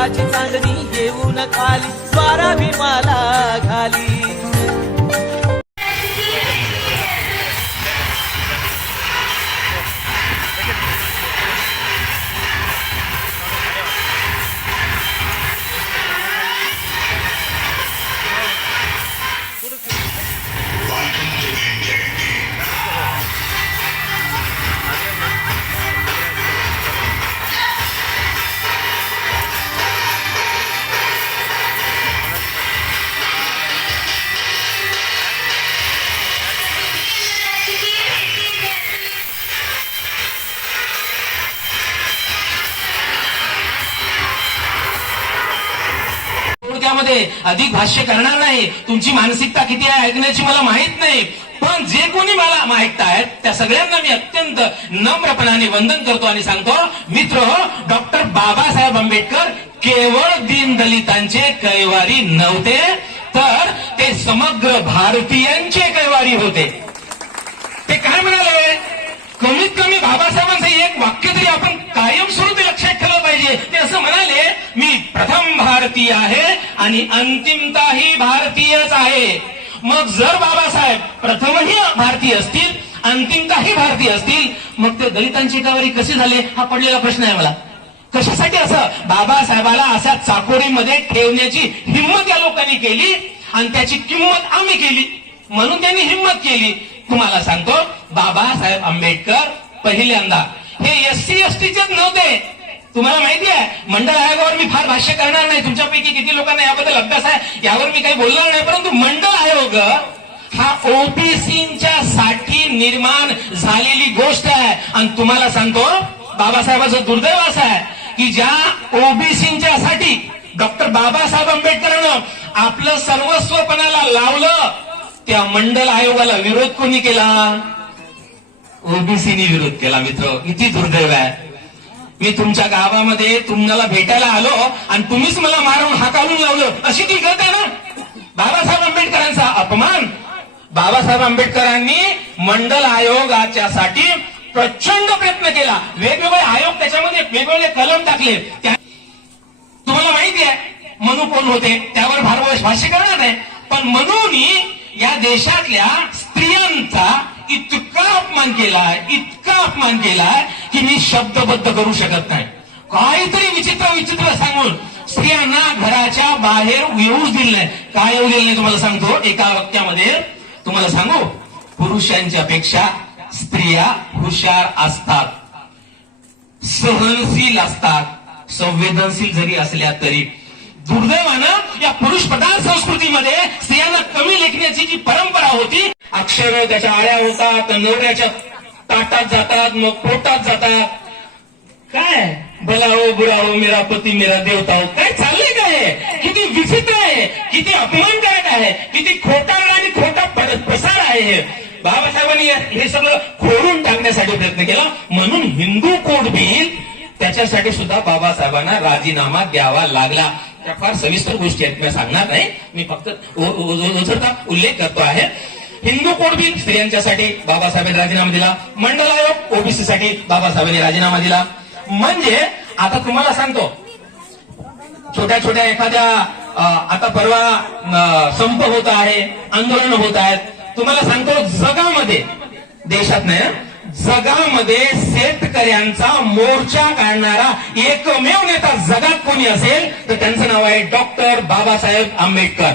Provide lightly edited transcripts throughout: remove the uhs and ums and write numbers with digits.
हाताची चांदणी येऊन खाली वारा भीमाला घाली. अधिक भाष्य करणार नाही. तुमची मानसिकता किती आहे ऐकण्याची मला माहित नाही, पण जे कोणी मला ऐकतायत त्या सगळ्यांना मी अत्यंत नम्रपणाने वंदन करतो आणि सांगतो, मित्र, डॉक्टर बाबासाहेब आंबेडकर केवळ दीनदलितांचे कैवारी नव्हते, तर ते समग्र भारतीयांचे कैवारी होते. ते काय म्हणाले, कमीत कमी बाबासाहेबांचं एक वाक्य तरी आपण कायमस्वरूपी लक्षात ठेवलं पाहिजे. ते असं म्हणाले, मी प्रथम भारतीय आहे आणि अंतिमताही भारतीयच आहे. मग जर बाबासाहेब प्रथमही भारतीय असतील, अंतिमताही भारतीय असतील, मग ते दलितांची कैवारी कसे झाले हा पडलेला प्रश्न आहे मला. कशासाठी असं बाबासाहेबाला अशा चाकोरीमध्ये ठेवण्याची हिंमत या लोकांनी केली आणि त्याची किंमत आम्ही केली, म्हणून त्यांनी हिंमत केली. तुम्हाला सांगतो, बाबासाहेब आंबेडकर पहिल्यांदा हे SC STचेच नव्हते. तुम्हाला माहिती आहे, मंडळ आयोगावर मी फार भाष्य करणार नाही. तुमच्यापैकी किती लोकांना याबद्दल अभ्यास आहे यावर मी काही बोलणार नाही, परंतु मंडळ आयोग हा ओबीसींच्या साठी निर्माण झालेली गोष्ट आहे. आणि तुम्हाला सांगतो, बाबासाहेबांचं दुर्दैव असं आहे की ज्या ओबीसींच्या साठी डॉक्टर बाबासाहेब आंबेडकरांना आपलं सर्वस्वपणाला लावलं, त्या मंडल आयोगाला विरोध कोणी केला? ओबीसीनी विरोध केला. मित्र, किती दुर्दैव आहे. मी तुमच्या गावामध्ये तुम्हाला भेटायला आलो आणि तुम्हीच मला मारून हाकालून लावलं, अशी ती गत आहे ना. बाबासाहेब आंबेडकरांचा अपमान. बाबासाहेब आंबेडकरांनी मंडल आयोगाच्या साठी प्रचंड प्रयत्न केला. वेगवेगळे आयोग, त्याच्यामध्ये वेगवेगळे कलम टाकले. तुम्हाला माहिती आहे मनू कोण होते, त्यावर भाष्य करणार नाही, पण मनूनी या देशातल्या स्त्रियांचा इतका अपमान केलाय की मी शब्दबद्ध करू शकत नाही. काहीतरी विचित्र सांगून स्त्रियांना घराच्या बाहेर येऊच दिलं नाही. काय येऊ दिलं नाही तुम्हाला सांगतो. एका वाक्यामध्ये तुम्हाला सांगू, पुरुषांच्या पेक्षा स्त्रिया हुशार असतात, सहनशील असतात, संवेदनशील जरी असल्या तरी. दुर्दैवानं या पुरुष प्रधान संस्कृतीमध्ये स्त्रियांना कमी लेखण्याची जी परंपरा होती, अक्षर त्याच्या आळ्या होतात, नवऱ्याच्या ताटात जातात, मग पोटात जातात. काय भला हो बुरा हो मेरा पती मेरा देवता हो, काय चाललंय काय? किती विचित्र आहे, किती अपमानकारक आहे, किती खोटा आणि खोटा प्रसार आहे हे. बाबासाहेबांनी हे सगळं खोडून टाकण्यासाठी प्रयत्न केला. म्हणून हिंदू कोड बिल, त्याच्यासाठी सुद्धा बाबासाहेबांना राजीनामा द्यावा लागला. त्या फार सविस्तर गोष्टी आहेत, मी सांगणार नाही, मी फक्त ओझरता उल्लेख करतो आहे. हिंदू कोड बिल स्त्रियांच्यासाठी बाबासाहेबांनी राजीनामा दिला. मंडल आयोग ओबीसी साठी बाबासाहेबांनी राजीनामा दिला. म्हणजे आता तुम्हाला सांगतो, छोट्या एखाद्या आता परवा संप होत आहे, आंदोलन होत आहेत. तुम्हाला सांगतो, जगामध्ये, देशात नाही, जगामध्ये शेतकऱ्यांचा मोर्चा काढणारा एकमेव नेता जगात कोणी असेल तर त्यांचं नाव आहे डॉक्टर बाबासाहेब आंबेडकर.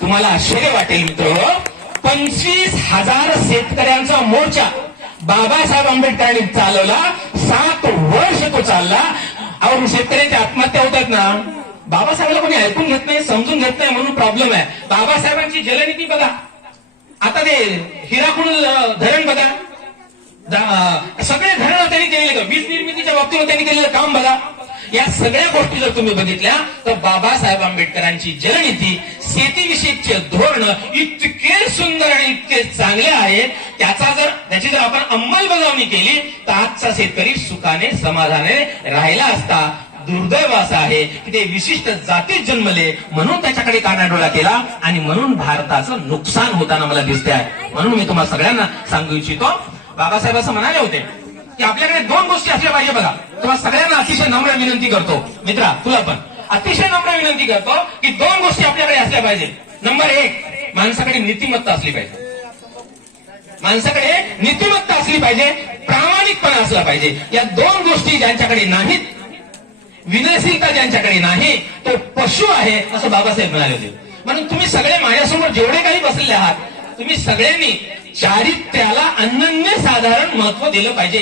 तुम्हाला आश्चर्य वाटेल मित्र, 25,000 शेतकऱ्यांचा मोर्चा बाबासाहेब आंबेडकरांनी चालवला. 7 वर्ष तो चालला. और शेतकऱ्यांची आत्महत्या होतात ना, बाबासाहेबांना कोणी ऐकून घेत नाही, समजून घेत नाही, म्हणून प्रॉब्लेम आहे. बाबासाहेबांची जलनीती बघा. आता ते हिराकुंड धरण बघा, सगळे धरण त्यांनी केलेले, वीज निर्मितीच्या बाबतीत त्यांनी केलेलं काम बघा. या सगळ्या गोष्टी जर तुम्ही बघितल्या तर बाबासाहेब आंबेडकरांची जलनीती, शेतीविषयीचे धोरण इतके सुंदर आणि इतके चांगले आहेत. त्याची जर आपण अंमलबजावणी केली तर आजचा शेतकरी सुखाने समाधाने राहिला असता. दुर्दैव असं आहे की ते विशिष्ट जातीत जन्मले, म्हणून त्याच्याकडे कानाडोळा केला आणि म्हणून भारताचं नुकसान होताना मला दिसते आहे. म्हणून मी तुम्हाला सगळ्यांना सांगू इच्छितो, बाबासाहेब असं म्हणाले होते की आपल्याकडे 2 गोष्टी असल्या पाहिजे. बघा, तुम्हाला सगळ्यांना अतिशय नम्र विनंती करतो, मित्रा तुला पण, अतिशय नम्र विनंती करतो की 2 गोष्टी आपल्याकडे असल्या पाहिजे. नंबर 1, माणसाकडे नीतिमत्ता असली पाहिजे. माणसाकडे नीतिमत्ता असली पाहिजे, प्रामाणिकपणा असला पाहिजे. या 2 गोष्टी ज्यांच्याकडे नाहीत, विनयशीलता ज्यांच्याकडे नाही, तो पशु आहे असं बाबासाहेब म्हणाले होते. म्हणून तुम्ही सगळे माझ्यासमोर जेवढे काही बसलेले आहात, तुम्ही सगळ्यांनी चारित्र्याला अनन्य साधारण महत्व दिलं पाहिजे.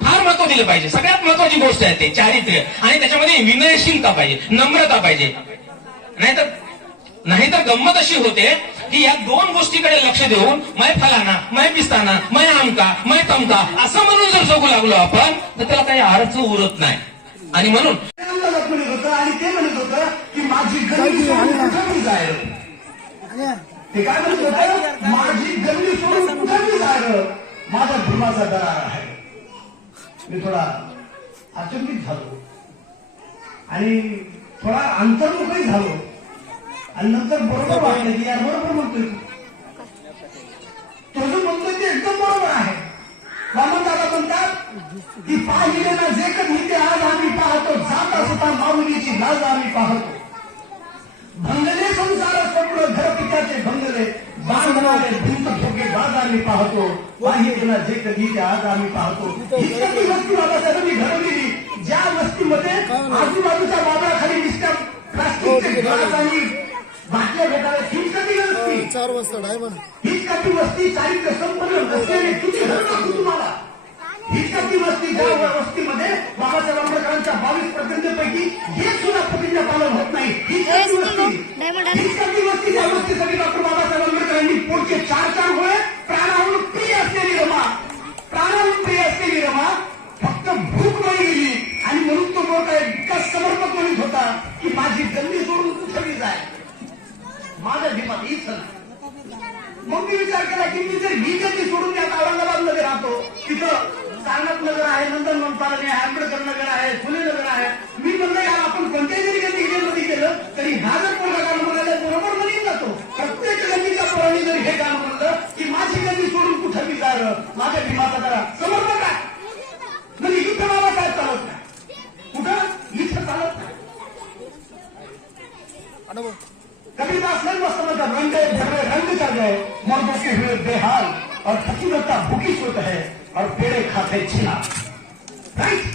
फार महत्व दिलं पाहिजे. सगळ्यात महत्वाची गोष्ट आहे ते चारित्र्य, आणि त्याच्यामध्ये विनयशीलता पाहिजे, नम्रता पाहिजे. नाहीतर गंमत अशी होते की या 2 गोष्टीकडे लक्ष देऊन मै फलाना, मै पिस्ताना, मै आमका, मै तमका असं म्हणून जर जगू लागलो आपण, तर त्याला काही अर्थ उरत नाही. आणि म्हणून म्हणत होतं आणि ते म्हणत होतं की माझी गल्ली सोडून कुठं मी जायचं. ते काय म्हणत होतं, माझी गल्ली सोडून कुठं मी जायचं, माझा भीमाचा दरार आहे. मी थोडा अचंबित झालो आणि थोडा अंतर्मुखही झालो आणि नंतर बरोबर वाटलं की यार बरोबर म्हणतोय तो जो म्हणतोय ते एकदम बरोबर आहे. वामन दादा म्हणतात की पाहिले ना जे कधी ते आज आम्ही पाहतो, जात असता माऊलीची लाज आम्ही पाहतो. भंगले संसार स्वप्न घर पित्याचे भंगले, बांधणारे भिंत ठोके बाज आम्ही पाहतो. पाहिले ना जे कधी ते आज आम्ही पाहतो. ही सगळी वस्ती बाबासाहेबांनी घडवलेली, ज्या वस्तीमध्ये आजूबाजूच्या वादळाखाली नुसत्या प्लास्टिकचे ग्लास आणि बाटल्या भेटाव्या, हीच कधी वस्ती, 4 वाजता डायमंड, हीच कधी वस्ती चारित्र्य संपन्न नसलेली किती हरकत होती तुम्हाला. हीच कधी वस्ती, ज्या वस्तीमध्ये बाबासाहेब आंबेडकरांच्या 22 प्रतिज्ञेपैकी एक सुद्धा प्रतिज्ञा पालन होत नाही. हीच कधी वस्ती, हीच कधी वस्ती, ज्या वस्तीसाठी डॉक्टर बाबासाहेब आंबेडकरांनी पोटचे 4 गोळे, प्राणाहून प्रिय असलेली रमा, प्राणाहून प्रिय असलेली रमा फक्त भूक नाही गेली आणि म्हणून तो मोठा इतका समर्पक म्हणत होता की माझी गल्ली सोडून कुठेही जाय, माझ्या भीमात हीच नाही. मग मी विचार केला की मी जर ही गल्ली सोडून या औरंगाबाद मध्ये राहतो, तिथं सारनाथ नगर आहे, नंदन मनपालन आहे, आंबेडकर नगर आहे, फुले नगर आहे. मी म्हणलं यार आपण कोणत्याही जरी गल्ली मध्ये केलं तरी हा जर पोरगा गाणं म्हणायला बरोबर म्हणून जातो. प्रत्येक गल्लीच्या पोरांनी जर हे गाणं म्हणलं की माझी गल्ली सोडून कुठं मी जायचं, माझ्या भीमाचा करा समर्पक आहे. म्हणजे इथं बाबासाहेब चालत नाही, कुठं इथं चालत नाही. कबीरदास ने मस्त मतलब रंगे भरे रंग चढ़ गए, मर्दों के हुए बेहाल और फकीरता भूखी सोत है और पेड़े खाते छिला. राइट.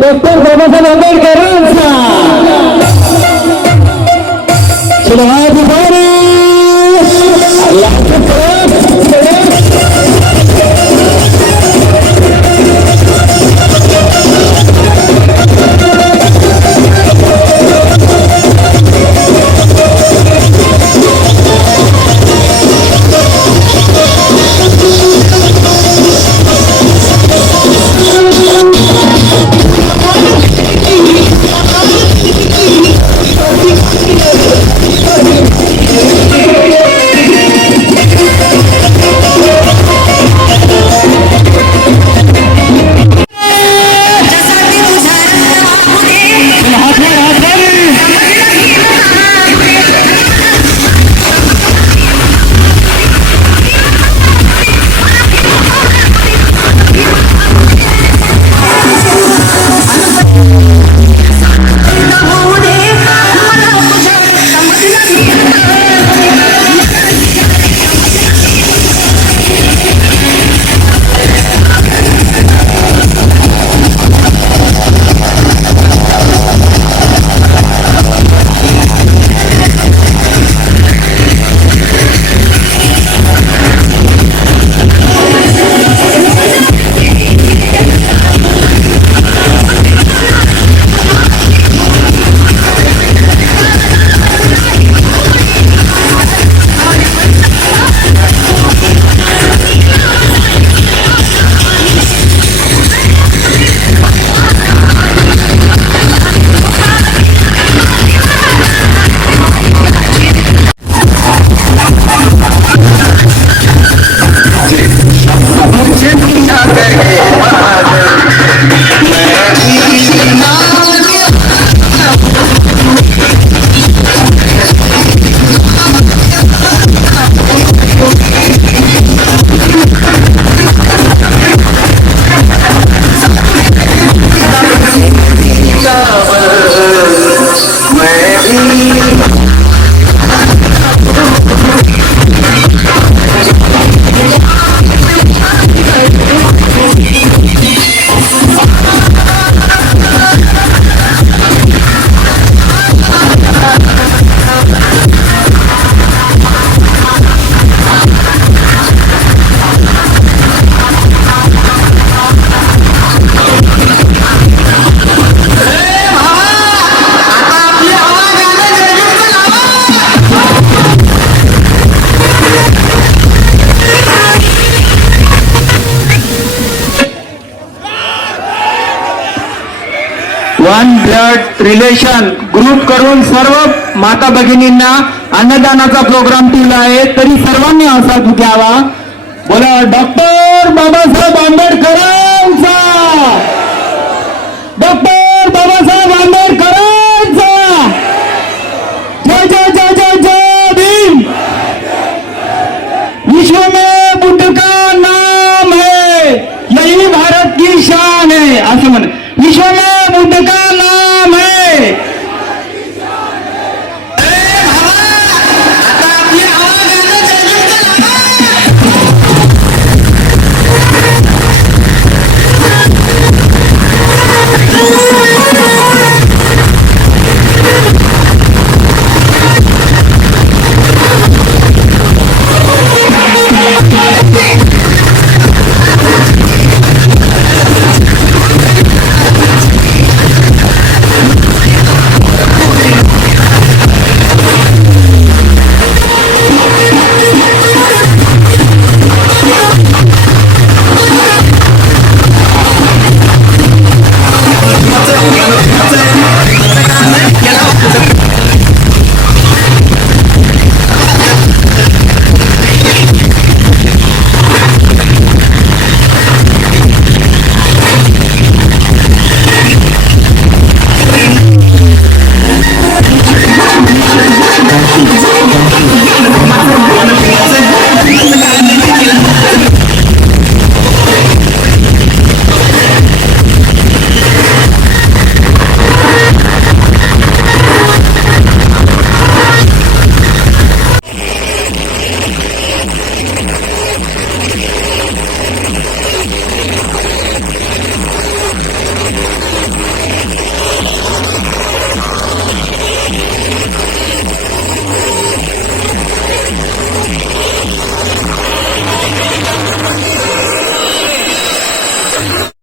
डॉक्टर बाबासाहेब आंबेडकरांचा वन ब्लड रिलेशन ग्रुप करून सर्व माता भगिनींना अन्नदानाचा प्रोग्राम ठेवला आहे, तरी सर्वांनी हात घ्यावा. बोला डॉक्टर बाबासाहेब आंबेडकरांचा.